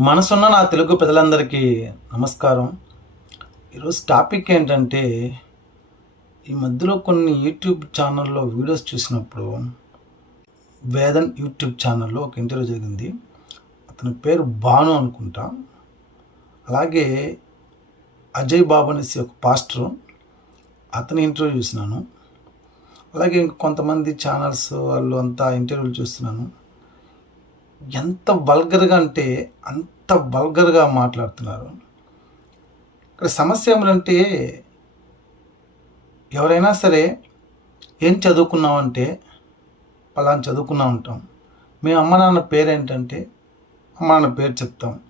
మనసున్న నా తెలుగు ప్రజలందరికీ నమస్కారం. ఈరోజు టాపిక్ ఏంటంటే ఈ మధ్యలో కొన్ని యూట్యూబ్ ఛానల్లో వీడియోస్ చూసినప్పుడు వేదన్ యూట్యూబ్ ఛానల్లో ఒక ఇంటర్వ్యూ జరిగింది. అతని పేరు భాను అనుకుంటా. అలాగే అజయ్ బాబు అనేసి ఒక పాస్టరు అతని ఇంటర్వ్యూ చూసినాను. అలాగే ఇంక కొంతమంది ఛానల్స్ వాళ్ళు అంతా ఇంటర్వ్యూలు చూస్తున్నాను. ఎంత వల్గర్గా అంటే అంత వల్గర్గా మాట్లాడుతున్నారు. ఇక్కడ సమస్య ఏమిటంటే ఎవరైనా సరే ఏం చదువుకున్నామంటే పలానా చదువుకున్నా ఉంటాం. మీ అమ్మ నాన్న పేరు ఏంటంటే అమ్మ నాన్న పేరు చెప్తాం.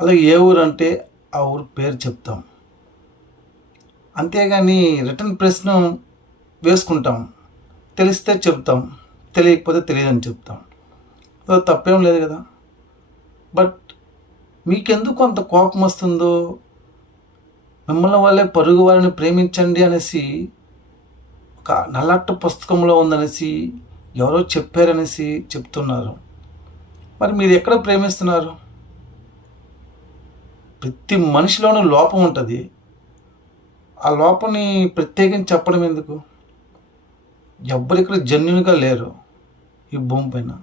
అలాగే ఏ ఊరు అంటే ఆ ఊరు పేరు చెప్తాం. అంతేగాని రిటర్న్ ప్రశ్న వేసుకుంటాం. తెలిస్తే చెప్తాం. తెలియకపోతే తెలియదని చెప్తాం. తప్పేం లేదు కదా. బట్ మీకెందుకు అంత కోపం వస్తుందో? మిమ్మల్ని వాళ్ళే పరుగు వారిని ప్రేమించండి అనేసి ఒక నల్లట్ట పుస్తకంలో ఉందనేసి ఎవరో చెప్పారనేసి చెప్తున్నారు. మరి మీరు ఎక్కడ ప్రేమిస్తున్నారు? ప్రతి మనిషిలోనూ లోపం ఉంటుంది. ఆ లోపంని ప్రత్యేకించి చెప్పడం ఎందుకు? ఎవ్వరిక్కడ జన్యునిగా లేరు ఈ భూమి పైన.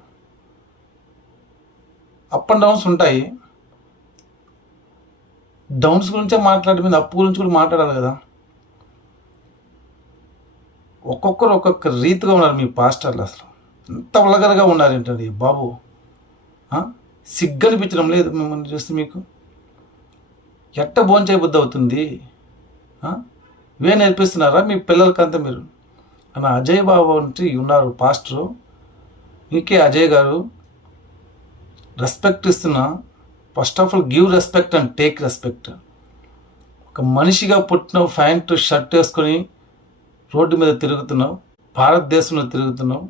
అప్ అండ్ డౌన్స్ ఉంటాయి. డౌన్స్ గురించే మాట్లాడే మీద అప్పు గురించి కూడా మాట్లాడాలి కదా. ఒక్కొక్కరు ఒక్కొక్క రీతిగా ఉన్నారు మీ పాస్టర్లు అసలు. ఎంత ఉలగరగా ఉన్నారు ఏంటండి బాబు? సిగ్గనిపించడం లేదు మిమ్మల్ని చూస్తే మీకు. ఎట్ట భోంచే బుద్ధి అవుతుంది ఇవే నేర్పిస్తున్నారా మీ పిల్లలకంతా మీరు? మన అజయ్ బాబు అంటే ఉన్నారు పాస్టరు. మీకే అజయ్ గారు. రెస్పెక్ట్ ఇస్తున్నా first of all give respect and take respect ఒక మనిషిగా పుట్టిన ప్యాంట్ షర్ట్ వేసుకొని రోడ్డు మీద తిరుగుతున్నావు భారతదేశంలో తిరుగుతున్నావు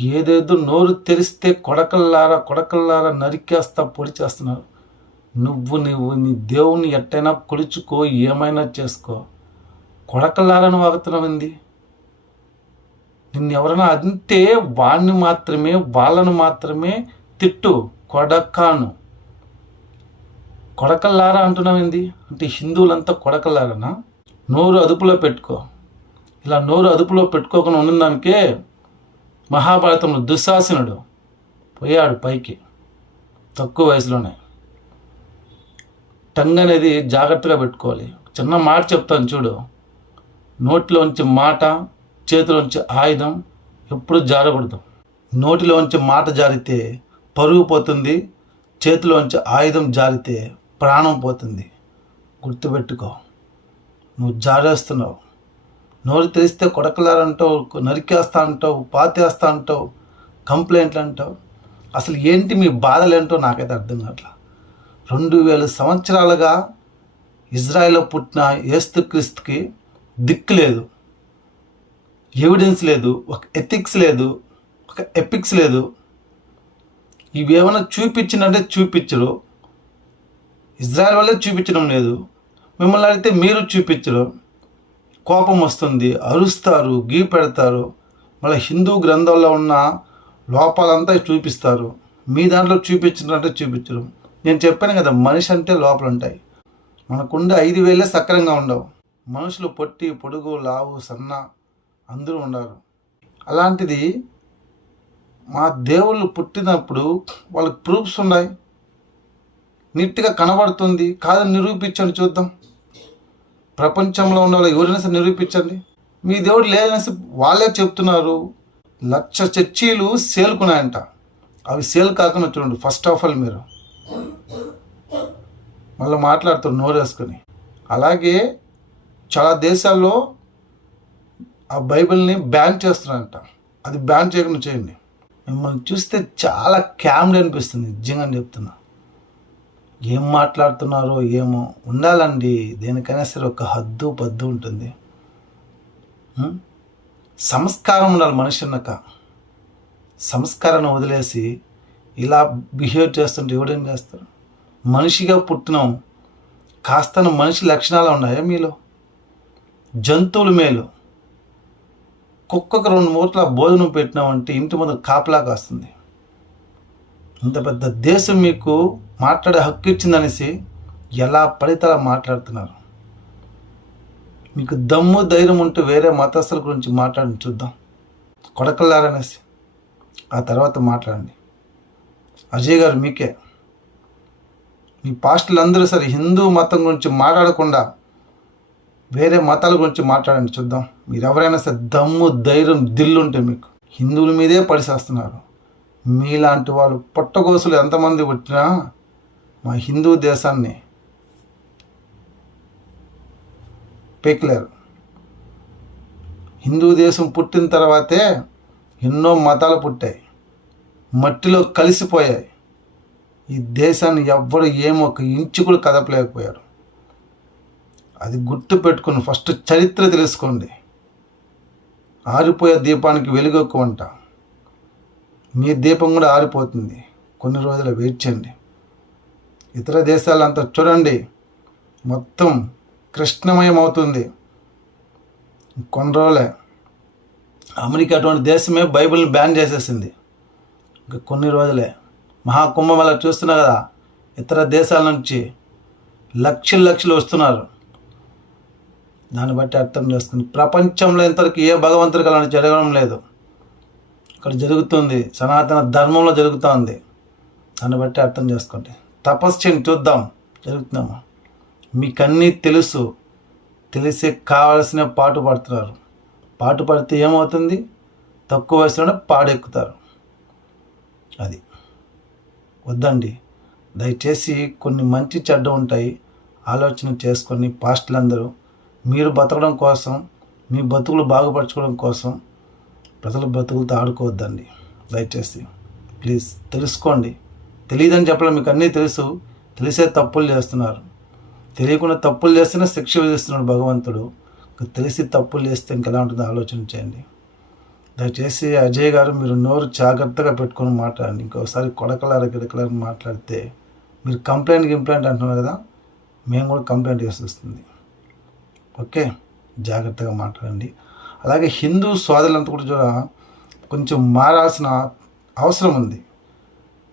ఏదేదో నోరు తెరిస్తే కొడకల్లారా కొడకల్లారా నరికేస్తా పొడి చేస్తున్నారు నువ్వు నువ్వు నీ దేవుని ఎట్టైనా కొలుచుకో ఏమైనా చేసుకో. కొడకల్లారని వాగుతున్నావింది నిన్ను ఎవరైనా అంటే వాడిని మాత్రమే వాళ్ళను మాత్రమే తిట్టు కొడకాను. కొడకల్లారా అంటున్నావింది అంటే హిందువులంతా కొడకల్లారనా? నోరు అదుపులో పెట్టుకో. ఇలా నోరు అదుపులో పెట్టుకోకుండా ఉన్నదానికే మహాభారతంలో దుశ్శాసనుడు పోయాడు పైకి తక్కువ వయసులోనే. టంగ్ అనేది జాగ్రత్తగా పెట్టుకోవాలి. చిన్న మాట చెప్తాను చూడు. నోటిలోంచి మాట చేతిలోంచి ఆయుధం ఎప్పుడు జారకూడదు. నోటిలోంచి మాట జారితే పరుగు పోతుంది చేతిలోంచి ఆయుధం జారితే ప్రాణం పోతుంది. గుర్తుపెట్టుకో నువ్వు జారేస్తున్నావు. నోరు తెరిస్తే కొడకలారంటావు నరికేస్తా అంటావు పాతేస్తా అంటావు కంప్లైంట్లు అంటావు అసలు ఏంటి మీ బాధలేంటో నాకైతే అర్థం కావట్లా. రెండు వేల సంవత్సరాలుగా ఇజ్రాయెల్లో పుట్టిన ఏస్తుక్రీస్తుకి దిక్కు లేదు. ఎవిడెన్స్ లేదు ఒక ఎథిక్స్ లేదు ఒక ఎపిక్స్ లేదు. ఇవి ఏమైనా చూపించినంటే చూపించరు. ఇజ్రాయెల్ వల్లే చూపించడం లేదు. మిమ్మల్ని అడిగితే మీరు చూపించరు. కోపం వస్తుంది అరుస్తారు గీ పెడతారు. మళ్ళీ హిందూ గ్రంథాల్లో ఉన్న లోపాలంతా చూపిస్తారు. మీ దాంట్లో చూపించినట్టే చూపించరు. నేను చెప్పాను కదా మనిషి అంటే లోపలు ఉంటాయి మనకుండే ఐదు వేలే సక్రంగా ఉండవు. మనుషులు పొట్టి పొడుగు లావు సన్న అందరూ ఉండరు. అలాంటిది మా దేవుళ్ళు పుట్టినప్పుడు వాళ్ళకి ప్రూఫ్స్ ఉన్నాయి. నీట్గా కనబడుతుంది. కాదని నిరూపించండి చూద్దాం. ప్రపంచంలో ఉన్న వాళ్ళు ఎవరైనా సరే నిరూపించండి. మీ దేవుడు లేదనేసి వాళ్ళే చెప్తున్నారు. లక్ష చర్చీలు సేలుకున్నాయంట. అవి సేల్ కాకుండా చూడండి. ఫస్ట్ ఆఫ్ ఆల్ మీరు. మళ్ళీ మాట్లాడుతారు నోరేసుకొని. అలాగే చాలా దేశాల్లో ఆ బైబిల్ని బ్యాన్ చేస్తున్నారంట. అది బ్యాన్ చేయకుండా చేయండి. మిమ్మల్ని చూస్తే చాలా క్యామ్డ్ అనిపిస్తుంది నిజంగా చెప్తున్నా. ఏం మాట్లాడుతున్నారో ఏమో ఉండాలండి దేనికైనా సరే ఒక హద్దు పద్దు ఉంటుంది. సంస్కారం ఉండాలి మనిషి అన్నాక. సంస్కారాన్ని వదిలేసి ఇలా బిహేవ్ చేస్తుంటే ఎవడేం చేస్తారు? మనిషిగా పుట్టినాం కాస్త మనిషి లక్షణాలు ఉన్నాయా మీలో? జంతువులు మేలు. కుక్కకు రెండు మూట్ల భోజనం పెట్టినామంటే ఇంటి ముందు కాపలా కాస్తుంది ఇంత పెద్ద దేశం మీకు మాట్లాడే హక్కు ఇచ్చిందనేసి ఎలా పడితే మాట్లాడుతున్నారు? మీకు దమ్ము ధైర్యం ఉంటే వేరే మతస్థుల గురించి మాట్లాడి చూద్దాం. కొడకల్లారనేసి. ఆ తర్వాత మాట్లాడండి. అజయ్ గారు మీకే. మీ పాస్టులు అందరూ సరే హిందూ మతం గురించి మాట్లాడకుండా వేరే మతాల గురించి మాట్లాడండి చూద్దాం. మీరు ఎవరైనా సరే దమ్ము ధైర్యం దిల్లుంటే మీకు. హిందువుల మీదే పడిసేస్తున్నారు మీలాంటి వాళ్ళు పుట్టగోసులు ఎంతమంది పుట్టినా మా హిందూ దేశాన్ని పీకలేరు. హిందూ దేశం పుట్టిన తర్వాతే ఎన్నో మతాలు పుట్టాయి. మట్టిలో కలిసిపోయాయి. ఈ దేశాన్ని ఎవ్వరు ఏమో ఒక ఇంచు కూడా కదపలేకపోయారు. అది గుర్తు పెట్టుకుని ఫస్ట్ చరిత్ర తెలుసుకోండి. ఆరిపోయే దీపానికి వెలుగొక్కువంట. మీ దీపం కూడా ఆరిపోతుంది. కొన్ని రోజులు వెయిట్ చేయండి. ఇతర దేశాలంతా చూడండి. మొత్తం కృష్ణమయం అవుతుంది కొన్ని రోజులే. అమెరికా అటువంటి దేశమే బైబిల్ని బ్యాన్ చేసేసింది. ఇంకా కొన్ని రోజులే. మహాకుంభం అలా చూస్తున్నా కదా? ఇతర దేశాల నుంచి లక్షలు లక్షలు వస్తున్నారు. దాన్ని బట్టి అర్థం చేసుకుని ప్రపంచంలో ఇంతవరకు ఏ భగవంతుడికి అలాంటి జరగడం లేదు. ఇక్కడ జరుగుతుంది సనాతన ధర్మంలో జరుగుతుంది. దాన్ని బట్టి అర్థం చేసుకోండి తపస్సు చూద్దాం జరుగుతున్నామా మీకన్నీ తెలుసు తెలిసి కావలసిన పాటు పడుతున్నారు. పాటు పడితే ఏమవుతుంది? తక్కువ వయసులోనే పాడెక్కుతారు. అది. వద్దండి. దయచేసి కొన్ని మంచి చెడ్డ ఉంటాయి. ఆలోచన చేసుకొని పాస్టులందరూ మీరు బతకడం కోసం మీ బతుకులు బాగుపరచుకోవడం కోసం ప్రజల బతుకులతో ఆడుకోవద్దండి. దయచేసి ప్లీజ్ తెలుసుకోండి. తెలియదని చెప్పడం మీకు అన్నీ తెలుసు. తెలిసే తప్పులు చేస్తున్నారు. తెలియకుండా తప్పులు చేస్తేనే శిక్ష విధిస్తున్నాడు భగవంతుడు. తెలిసి తప్పులు చేస్తే ఇంకెలా ఉంటుందో ఆలోచన చేయండి. దయచేసి అజయ్ గారు మీరు నోరు జాగ్రత్తగా పెట్టుకొని మాట్లాడండి ఇంకోసారి కొడకలార గిడకలార మాట్లాడితే మీరు కంప్లైంట్ గింప్లైంట్ అంటున్నారు కదా మేము కూడా కంప్లైంట్ చేసి వస్తుంది. ఓకే జాగ్రత్తగా మాట్లాడండి. అలాగే హిందూ సోదరులంతా కూడా చూడ కొంచెం మారాల్సిన అవసరం ఉంది.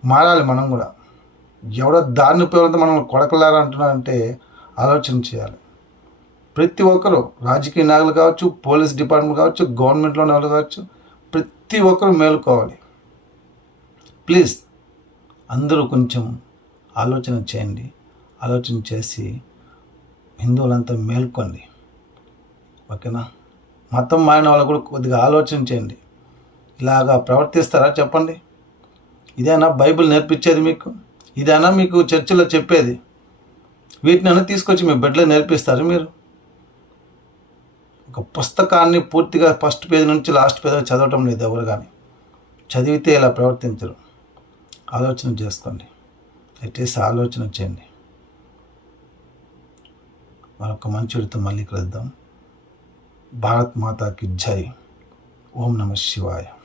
మారాలి మనం కూడా. ఎవడో దారిని ఉపయోగంతో మనం కొడకలారా అంటున్నారంటే ఆలోచన చేయాలి. ప్రతి ఒక్కరు రాజకీయ నాయకులు కావచ్చు పోలీస్ డిపార్ట్మెంట్ కావచ్చు గవర్నమెంట్లో వాళ్ళు కావచ్చు ప్రతి ఒక్కరు మేలుకోవాలి. ప్లీజ్ అందరూ కొంచెం ఆలోచన చేయండి. ఆలోచన చేసి హిందువులంతా మేల్కోండి. ఓకేనా? మతం మారిన వాళ్ళు కూడా కొద్దిగా ఆలోచన చేయండి. ఇలాగా ప్రవర్తిస్తారా? చెప్పండి. ఇదేనా బైబిల్ నేర్పించేది మీకు? ఇదేనా మీకు చర్చిలో చెప్పేది? వీటినైనా తీసుకొచ్చి మీ బిడ్డలో నేర్పిస్తారు మీరు? ఒక పుస్తకాన్ని పూర్తిగా ఫస్ట్ పేజ్ నుంచి లాస్ట్ పేజ్ చదవటం లేదు ఎవరు కానీ. చదివితే ఇలా ప్రవర్తించరు. ఆలోచన చేసుకోండి. దయచేసి ఆలోచన చేయండి. మరొక మంచి మళ్ళీ కలుద్దాం. भारत माता की जय। ओम नमः शिवाय।